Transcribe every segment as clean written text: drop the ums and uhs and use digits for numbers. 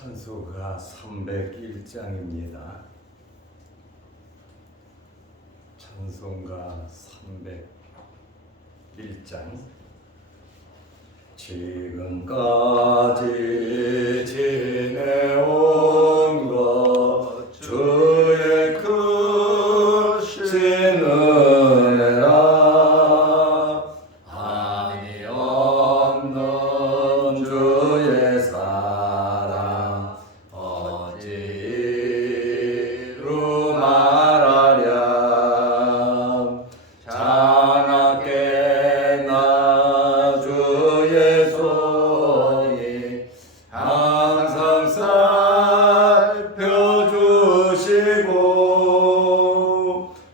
찬송가 301장입니다. 찬송가 301장. 지금까지 지내온 것 주의 크신 은혜라 한이 없는 주의 사랑 어찌로 말하랴 장하게나 주의 손이 항상 살펴주시고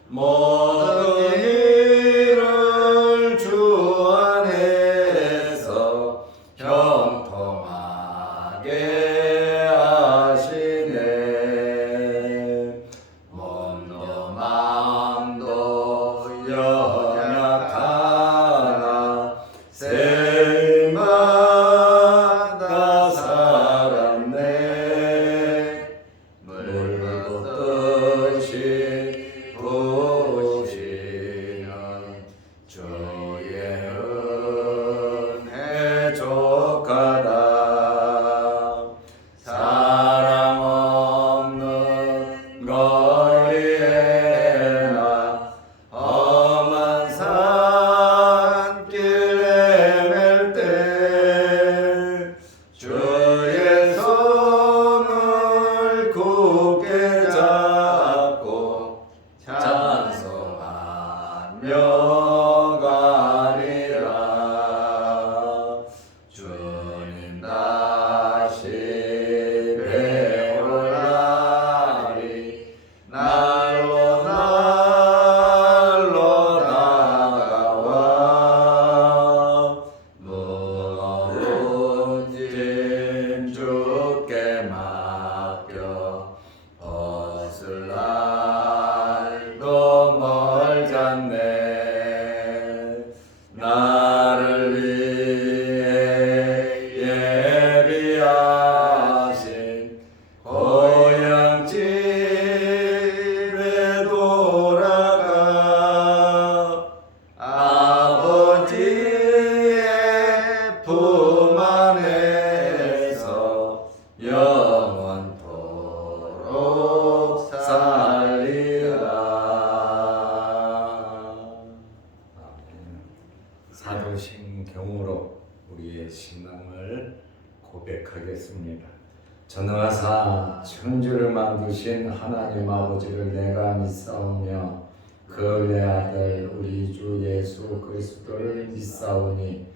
모든 일을 주 안에서 형통하게 하시네. 몸도 마음도 연약하나 새마다 살았네. 물도 뜻이 부으시는 주의 은혜 족하다. 사랑 없는 거리에나 험한 산길 헤맬 때 주의 손을 굳게 잡고 찬송하며 가리라. 주님 다시 배울 날이 날로 다가와 무거운 짐 주께 맡겨 벗을 날도 멀잖네. 나를 위해 예비하신 고향 집에 돌아가 아버지의 품 안에서 영원토록 살리라. 사도신경으로 우리의 신앙을 고백하겠습니다. 전능하사 천지를 만드신 하나님 아버지를 내가 믿사오며 그 내 아들 우리 주 예수 그리스도를 믿사오니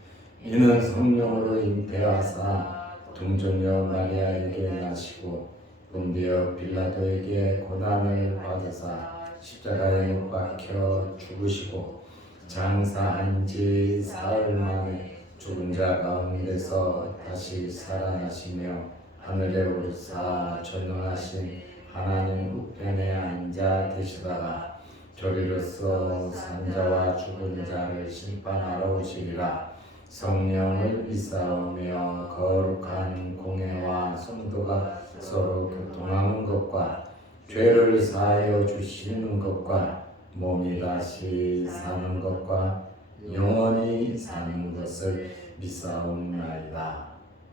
이는 성령으로 잉태하사 동정녀 마리아에게 나시고 본디오 빌라도에게 고난을 받으사 십자가에 못 박혀 죽으시고 장사한 지 사흘 만에 죽은 자 가운데서 다시 살아나시며 하늘에 오르사 전능하신 하나님 우편에 앉아 계시다가 저리로서 산자와 죽은 자를 심판하러 오시리라. 성령을 믿사오며 거룩한 공회와 성도가 서로 교통하는 것과 죄를 사하여 주시는 것과 몸이 다시 사는 것과 영원히 사는 것을 믿사옵나이다.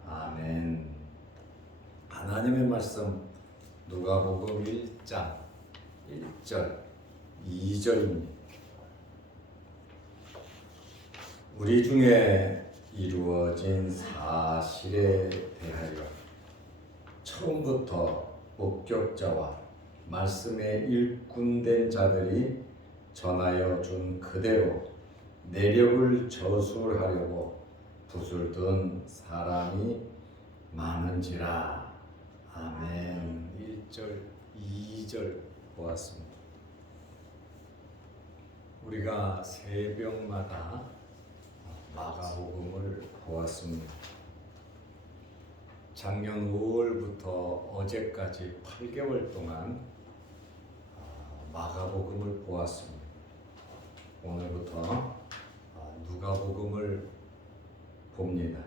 아멘. 하나님의 말씀 누가복음 1장 1절 2절입니다. 우리 중에 이루어진 사실에 대하여 처음부터 목격자와 말씀에 일꾼된 자들이 전하여 준 그대로 내력을 저술하려고 붓을 든 사람이 많은지라. 아멘. 1절 2절 보았습니다. 우리가 새벽마다 마가복음을 보았습니다. 작년 5월부터 어제까지 8개월 동안 마가복음을 보았습니다. 오늘부터 누가복음을 봅니다.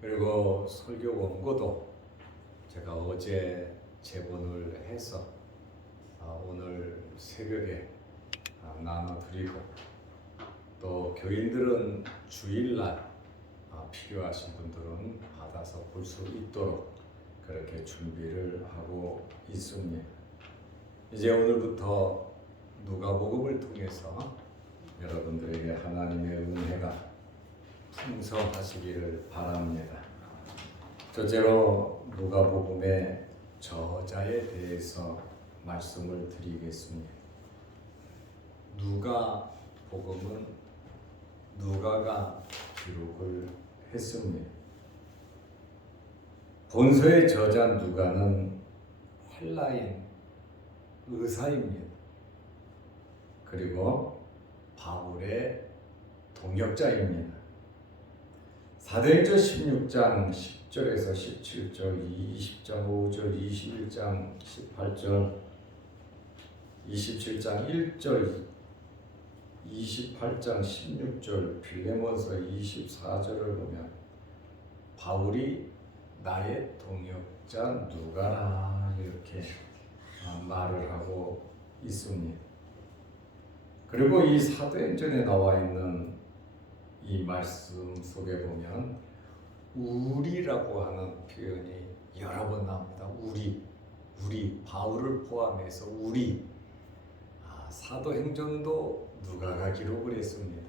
그리고 설교 원고도 제가 어제 제본을 해서 오늘 새벽에 나눠드리고, 또 교인들은 주일날 필요하신 분들은 받아서 볼 수 있도록 그렇게 준비를 하고 있습니다. 이제 오늘부터 누가복음을 통해서 여러분들에게 하나님의 은혜가 풍성하시기를 바랍니다. 첫째로 누가복음의 저자에 대해서 말씀을 드리겠습니다. 누가복음은 누가가 기록을 했습니다. 본서의 저자 누가는 헬라인 의사입니다. 그리고 바울의 동역자입니다. 사도행전 16장 10절에서 17절, 20장 5절, 21장 18절, 27장 1절, 28장 16절, 빌레몬서 24절을 보면 바울이 나의 동역자 누가라 이렇게 말을 하고 있습니다. 그리고 이 사도행전에 나와 있는 이 말씀 속에 보면 우리라고 하는 표현이 여러 번 나옵니다. 우리 바울을 포함해서 우리. 사도행전도 누가가 기록을 했습니다.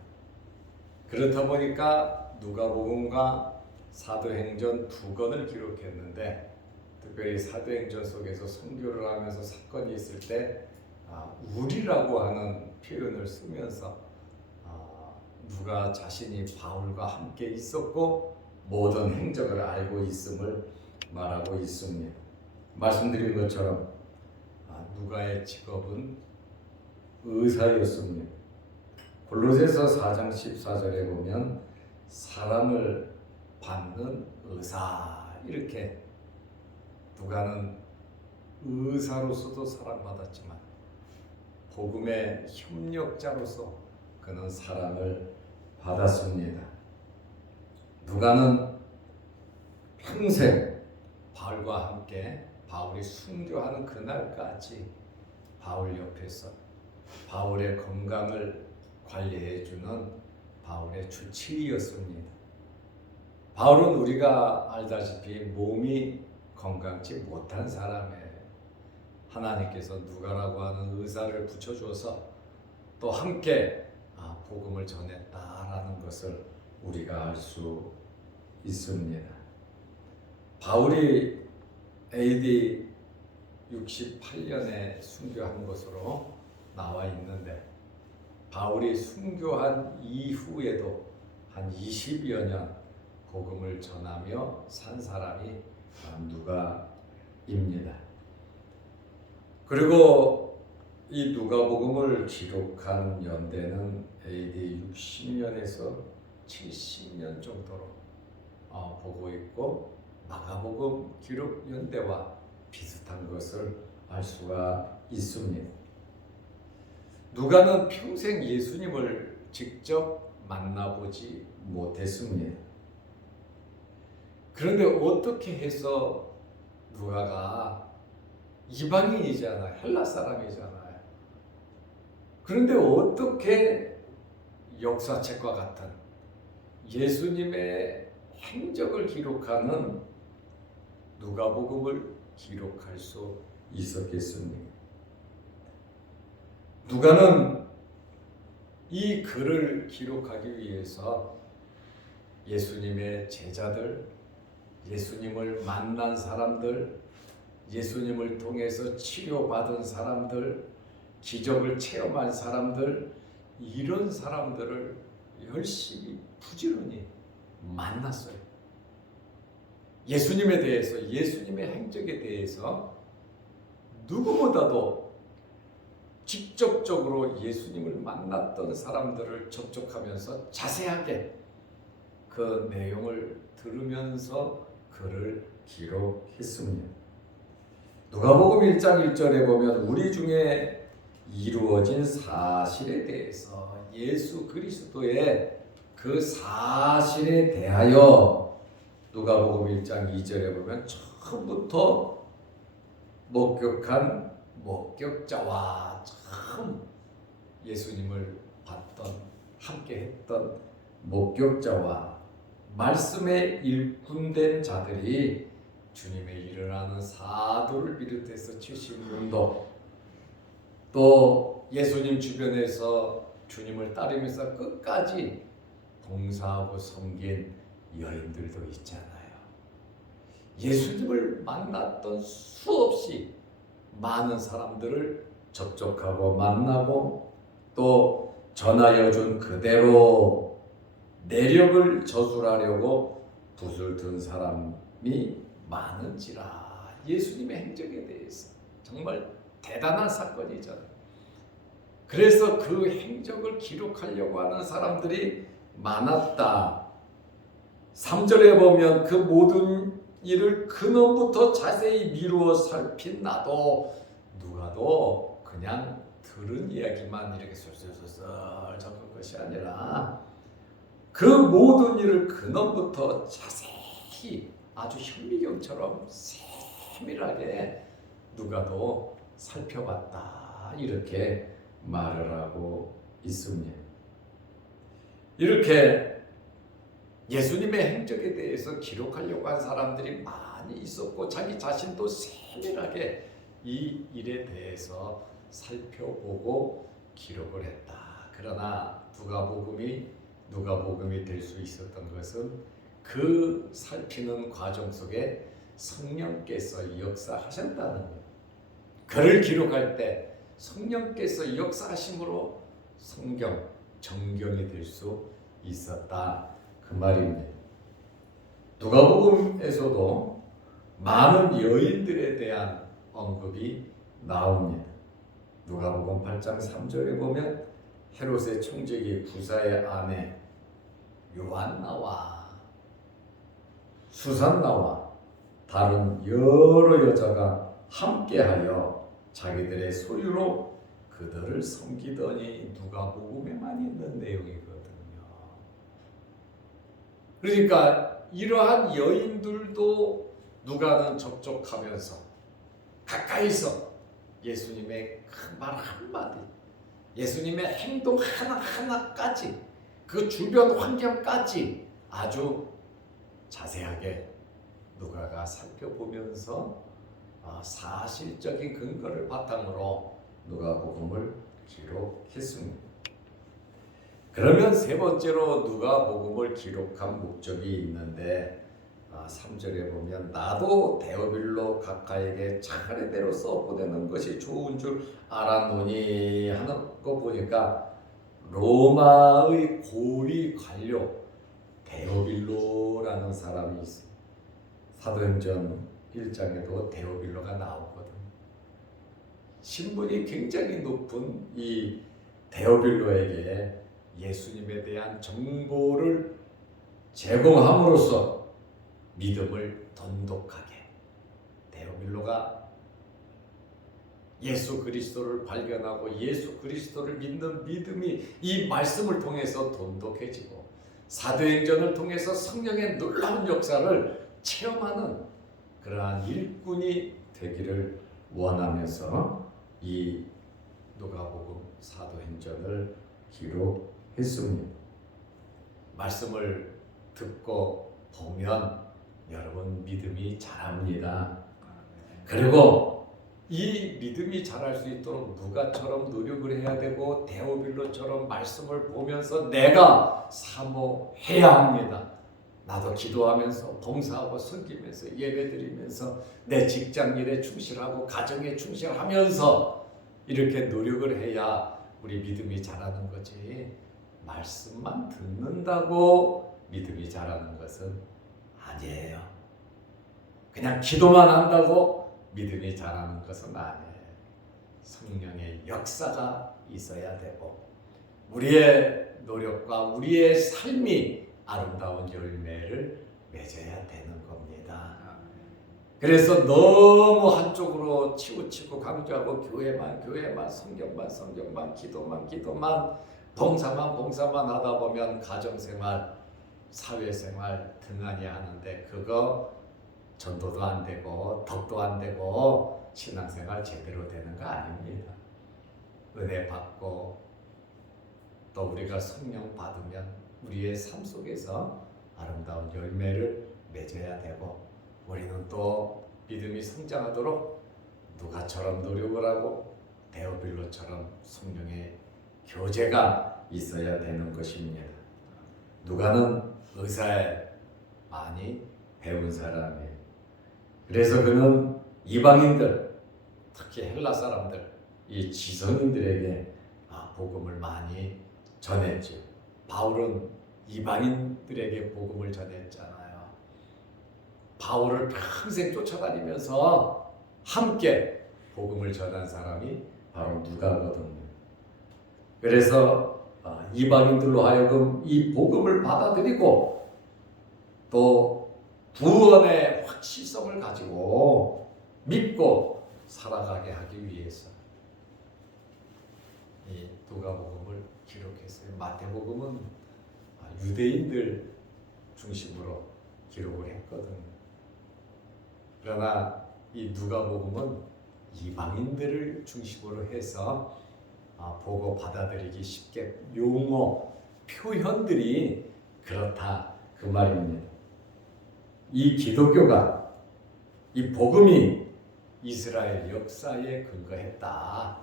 그렇다 보니까 누가복음과 사도행전 두 권을 기록했는데, 특별히 사도행전 속에서 선교를 하면서 사건이 있을 때 우리라고 하는 표현을 쓰면서 누가 자신이 바울과 함께 있었고 모든 행적을 알고 있음을 말하고 있습니다. 말씀드린 것처럼 누가의 직업은 의사였습니다. 골로새서 4장 14절에 보면 사람을 받는 의사, 이렇게 누가는 의사로서도 사랑받았지만 복음의 협력자로서 그는 사랑을 받았습니다. 누가는 평생 바울과 함께 바울이 순교하는 그날까지 바울 옆에서 바울의 건강을 관리해주는 바울의 주치의였습니다. 바울은 우리가 알다시피 몸이 건강치 못한 사람에 하나님께서 누가라고 하는 의사를 붙여줘서 또 함께 복음을 전했다라는 것을 우리가 알 수 있습니다. 바울이 AD 68년에 순교한 것으로 나와 있는데, 바울이 순교한 이후에도 한 20여 년 복음을 전하며 산 사람이 누가입니다. 그리고 이 누가복음을 기록한 연대는 AD 60년에서 70년 정도로 보고 있고, 마가복음 기록 연대와 비슷한 것을 알 수가 있습니다. 누가는 평생 예수님을 직접 만나보지 못했습니다. 그런데 어떻게 해서 누가가 이방인이잖아요. 헬라 사람이잖아요. 그런데 어떻게 역사책과 같은 예수님의 행적을 기록하는 누가복음을 기록할 수 있었겠습니까? 누가는 이 글을 기록하기 위해서 예수님의 제자들, 예수님을 만난 사람들, 예수님을 통해서 치료받은 사람들, 기적을 체험한 사람들, 이런 사람들을 열심히 부지런히 만났어요. 예수님에 대해서, 예수님의 행적에 대해서 누구보다도 직접적으로 예수님을 만났던 사람들을 접촉하면서 자세하게 그 내용을 들으면서 글을 기록했습니다. 누가복음 1장 1절에 보면 우리 중에 이루어진 사실에 대해서, 예수 그리스도의 그 사실에 대하여 누가복음 1장 2절에 보면 처음부터 목격한 목격자와 처음 예수님을 봤던 함께했던 목격자와 말씀에 일꾼된 자들이 주님의 일어나는 사도를 비롯해서 70명도 또 예수님 주변에서 주님을 따르면서 끝까지 봉사하고 섬긴 여인들도 있잖아요. 예수님을 만났던 수없이 많은 사람들을 접촉하고 만나고 또 전하여 준 그대로 내력을 저술하려고 붓을 든 사람이 많은지라. 예수님의 행적에 대해서 정말 대단한 사건이잖아요. 그래서 그 행적을 기록하려고 하는 사람들이 많았다. 3절에 보면 그 모든 일을 근원부터 자세히 미루어 살핀 나도 누가도 그냥 들은 이야기만 이렇게 솔솔솔솔 적은 것이 아니라 그 모든 일을 근원부터 자세히 아주 현미경처럼 세밀하게 누가도 살펴봤다. 이렇게 말을 하고 있습니다. 이렇게 예수님의 행적에 대해서 기록하려고 한 사람들이 많이 있었고 자기 자신도 세밀하게 이 일에 대해서 살펴보고 기록을 했다. 그러나 누가복음이 될 수 있었던 것은 그 살피는 과정 속에 성령께서 역사하셨다는 것. 그를 기록할 때 성령께서 역사하심으로 정경이 될 수 있었다. 그 말입니다. 누가복음에서도 많은 여인들에 대한 언급이 나옵니다. 누가복음 8장 3절에 보면 헤롯의 총재기 부사의 아내 요한나와 수산나와 다른 여러 여자가 함께하여 자기들의 소유로 그들을 섬기더니. 누가복음에만 있는 내용이거든요. 그러니까 이러한 여인들도 누가는 접촉하면서 가까이서 예수님의 그 말 한마디, 예수님의 행동 하나하나까지, 그 주변 환경까지 아주 자세하게 누가가 살펴보면서 사실적인 근거를 바탕으로 누가복음을 기록했습니다. 그러면 세 번째로 누가복음을 기록한 목적이 있는데 3절에 보면 나도 데오빌로 각하에게 차례대로 써보내는 것이 좋은 줄 알았노니 하는 거 보니까 로마의 고위 관료 데오빌로라는 사람이 있어요. 사도행전 1장에도 데오빌로가 나오거든요. 신분이 굉장히 높은 이 데오빌로에게 예수님에 대한 정보를 제공함으로써 믿음을 돈독하게, 데오빌로가 예수 그리스도를 발견하고 예수 그리스도를 믿는 믿음이 이 말씀을 통해서 돈독해지고 사도행전을 통해서 성령의 놀라운 역사를 체험하는 그러한 일꾼이 되기를 원하면서 이 누가복음 사도행전을 기록했습니다. 말씀을 듣고 보면 여러분 믿음이 자랍니다. 그리고 이 믿음이 자랄 수 있도록 누가처럼 노력을 해야 되고 데오빌로처럼 말씀을 보면서 내가 사모해야 합니다. 나도 기도하면서 봉사하고 섬기면서 예배드리면서 내 직장 일에 충실하고 가정에 충실하면서 이렇게 노력을 해야 우리 믿음이 자라는 거지. 말씀만 듣는다고 믿음이 자라는 것은 아니에요. 그냥 기도만 한다고 믿음이 자라는 것은 아니에요. 성령의 역사가 있어야 되고 우리의 노력과 우리의 삶이 아름다운 열매를 맺어야 되는 겁니다. 그래서 너무 한쪽으로 치우치고 강조하고 교회만 성경만 기도만 봉사만 하다 보면 가정생활, 사회생활 등한히 하는데 그거 전도도 안 되고 덕도 안 되고 신앙생활 제대로 되는 거 아닙니다. 은혜 받고 또 우리가 성령 받으면 우리의 삶 속에서 아름다운 열매를 맺어야 되고 우리는 또 믿음이 성장하도록 누가처럼 노력을 하고 데오빌로처럼 성령의 교제가 있어야 되는 것입니다. 누가는 의사에 많이 배운 사람이에요. 그래서 그는 이방인들, 특히 헬라 사람들, 이 지성인들에게 복음을 많이 전했죠. 바울은 이방인들에게 복음을 전했잖아요. 바울을 평생 쫓아다니면서 함께 복음을 전한 사람이 바로 누가거든요. 그래서 이방인들로 하여금 이 복음을 받아들이고 또 구원의 확실성을 가지고 믿고 살아가게 하기 위해서 이 누가복음을 기록했어요. 마태복음은 유대인들 중심으로 기록을 했거든요. 그러나 이 누가복음은 이방인들을 중심으로 해서 보고 받아들이기 쉽게 용어, 표현들이 그렇다 그 말입니다. 이 기독교가 이 복음이 이스라엘 역사에 근거했다.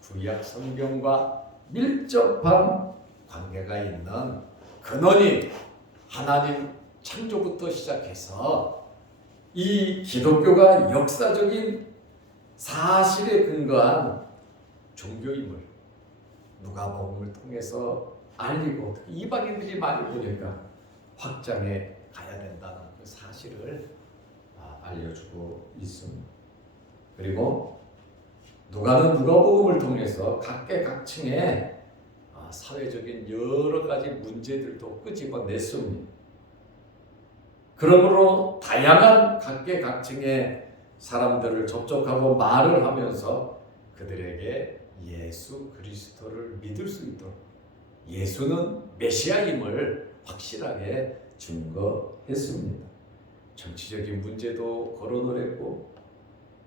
구약 성경과 밀접한 관계가 있는 근원이 하나님 창조부터 시작해서 이 기독교가 역사적인 사실에 근거한 종교임을 누가복음을 통해서 알리고 이방인들이 많이 보니까 확장해 가야 된다는 그 사실을 알려주고 있습니다. 그리고 누가는 누가복음을 통해서 각계각층의 사회적인 여러 가지 문제들도 끄집어냈습니다. 그러므로 다양한 각계각층의 사람들을 접촉하고 말을 하면서 그들에게 예수 그리스도를 믿을 수 있도록 예수는 메시아임을 확실하게 증거했습니다. 정치적인 문제도 거론을 했고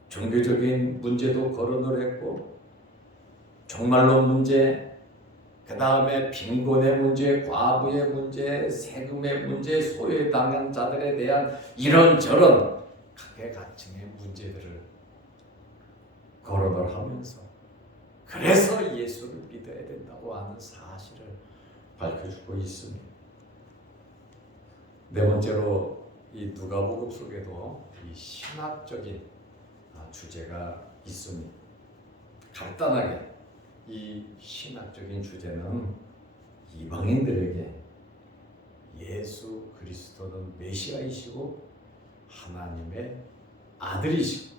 종교적인 문제도 거론을 했고 종말론 문제, 그 다음에 빈곤의 문제, 과부의 문제, 세금의 문제, 소외당한 자들에 대한 이런저런 각계각층의 문제들을 거론을 하면서 그래서 예수를 믿어야 된다고 하는 사실을 밝혀주고 있습니다. 네 번째로 이 누가복음 속에도 이 신학적인 주제가 있습니다. 간단하게 이 신학적인 주제는 이방인들에게 예수 그리스도는 메시아이시고 하나님의 아들이시고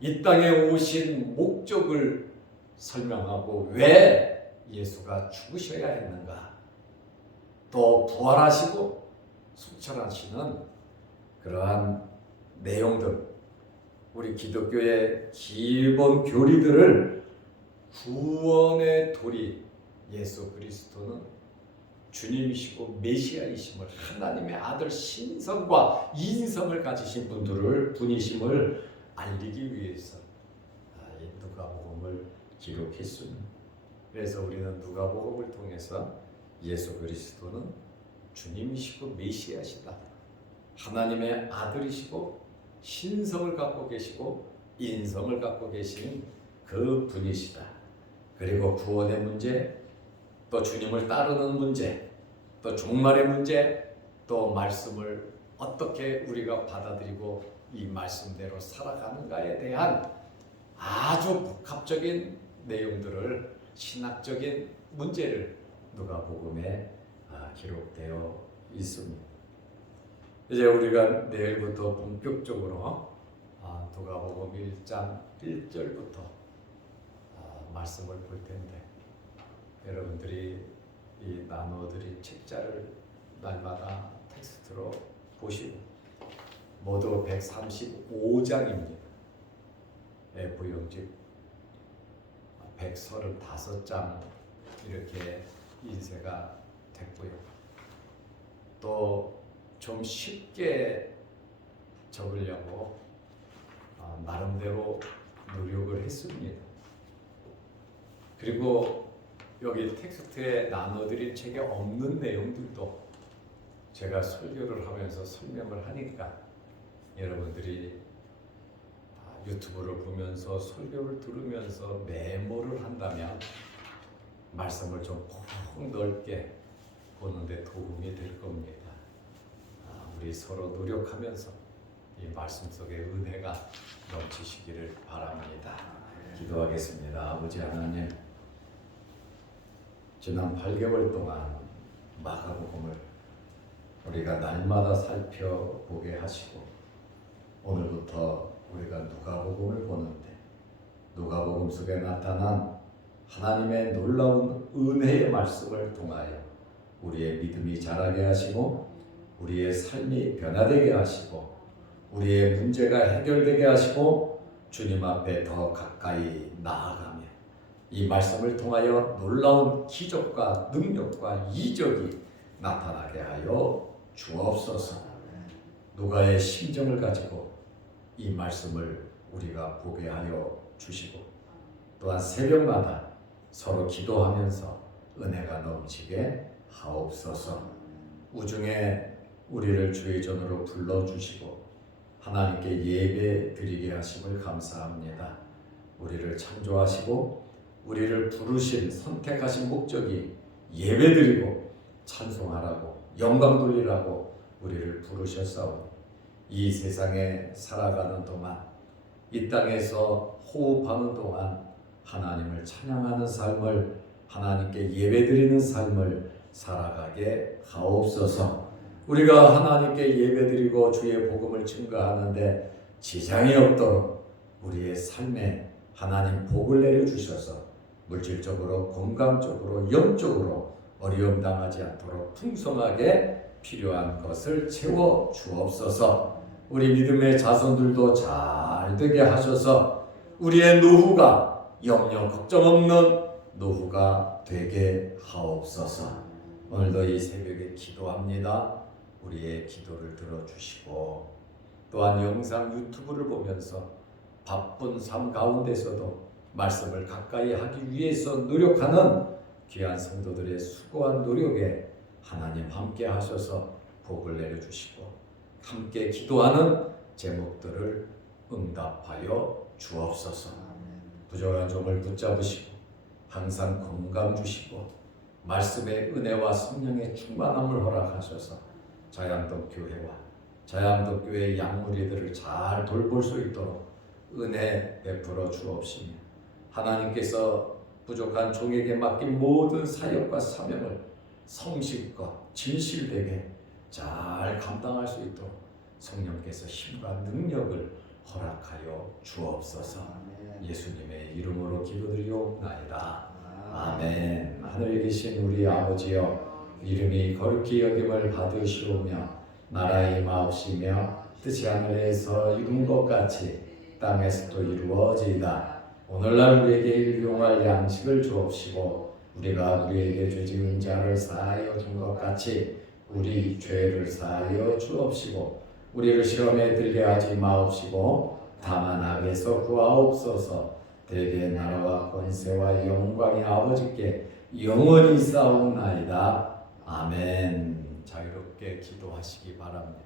이 땅에 오신 목적을 설명하고 왜 예수가 죽으셔야 했는가, 또 부활하시고 승천하시는 그러한 내용들, 우리 기독교의 기본 교리들을 구원의 도리 예수 그리스도는 주님이시고 메시아이심을, 하나님의 아들 신성과 인성을 가지신 분이심을 알리기 위해서 이 누가복음을 기록했습니다. 그래서 우리는 누가복음을 통해서 예수 그리스도는 주님이시고 메시아시다, 하나님의 아들이시고 신성을 갖고 계시고 인성을 갖고 계신 그 분이시다. 그리고 구원의 문제, 또 주님을 따르는 문제, 또 종말의 문제, 또 말씀을 어떻게 우리가 받아들이고 이 말씀대로 살아가는가에 대한 아주 복합적인 내용들을, 신학적인 문제를 누가복음에 기록되어 있습니다. 이제 우리가 내일부터 본격적으로 누가복음 1장 1절부터 말씀을 볼 텐데, 여러분들이 이 나누어드린 책자를 날마다 텍스트로 보시고 모두 135장입니다. F4용지 135장 이렇게 인쇄가 됐고요. 또 좀 쉽게 적으려고 나름대로 노력을 했습니다. 그리고 여기 텍스트에 나눠드린 책에 없는 내용들도 제가 설교를 하면서 설명을 하니까 여러분들이 유튜브를 보면서 설교를 들으면서 메모를 한다면 말씀을 좀 푹 넓게 보는데 도움이 될 겁니다. 우리 서로 노력하면서 이 말씀 속에 은혜가 넘치시기를 바랍니다. 기도하겠습니다. 아버지 하나님, 지난 8개월 동안 마가복음을 우리가 날마다 살펴보게 하시고 오늘부터 우리가 누가복음을 보는데 누가복음 속에 나타난 하나님의 놀라운 은혜의 말씀을 통하여 우리의 믿음이 자라게 하시고 우리의 삶이 변화되게 하시고 우리의 문제가 해결되게 하시고 주님 앞에 더 가까이 나아가며 이 말씀을 통하여 놀라운 기적과 능력과 이적이 나타나게 하여 주옵소서. 누가의 심정을 가지고 이 말씀을 우리가 보게 하여 주시고 또한 새벽마다 서로 기도하면서 은혜가 넘치게 하옵소서. 우중에 우리를 주의 전으로 불러주시고 하나님께 예배 드리게 하심을 감사합니다. 우리를 창조하시고 우리를 부르신 선택하신 목적이 예배 드리고 찬송하라고 영광 돌리라고 우리를 부르셨사오니 이 세상에 살아가는 동안 이 땅에서 호흡하는 동안 하나님을 찬양하는 삶을 하나님께 예배드리는 삶을 살아가게 하옵소서. 우리가 하나님께 예배드리고 주의 복음을 증거하는데 지장이 없도록 우리의 삶에 하나님 복을 내려주셔서 물질적으로 건강적으로 영적으로 어려움 당하지 않도록 풍성하게 필요한 것을 채워 주옵소서. 우리 믿음의 자손들도 잘 되게 하셔서 우리의 노후가 염려 걱정 없는 노후가 되게 하옵소서. 오늘도 이 새벽에 기도합니다. 우리의 기도를 들어주시고 또한 영상 유튜브를 보면서 바쁜 삶 가운데서도 말씀을 가까이 하기 위해서 노력하는 귀한 성도들의 수고한 노력에 하나님 함께 하셔서 복을 내려주시고 함께 기도하는 제목들을 응답하여 주옵소서. 부족한 종을 붙잡으시고 항상 건강 주시고 말씀의 은혜와 성령의 충만함을 허락하셔서 자양동 교회와 자양동 교회 양무리들을 잘 돌볼 수 있도록 은혜 베풀어 주옵시며 하나님께서 부족한 종에게 맡긴 모든 사역과 사명을 성실과 진실되게 잘 감당할 수 있도록 성령께서 힘과 능력을 허락하여 주옵소서. 예수님의 이름으로 기도드리옵나이다. 아멘. 하늘에 계신 우리 아버지여, 이름이 거룩히 여김을 받으시오며 나라의 마옵시며 뜻이 하늘에서 이룬 것 같이 땅에서도 이루어지이다. 오늘날 우리에게 일용할 양식을 주옵시고 우리가 우리에게 죄 지은 자를 사하여 준 것 같이 우리 죄를 사하여 주옵시고 우리를 시험에 들게 하지 마옵시고 다만 악에서 구하옵소서. 대개 나라와 권세와 영광이 아버지께 영원히 싸우나이다. 아멘. 자유롭게 기도하시기 바랍니다.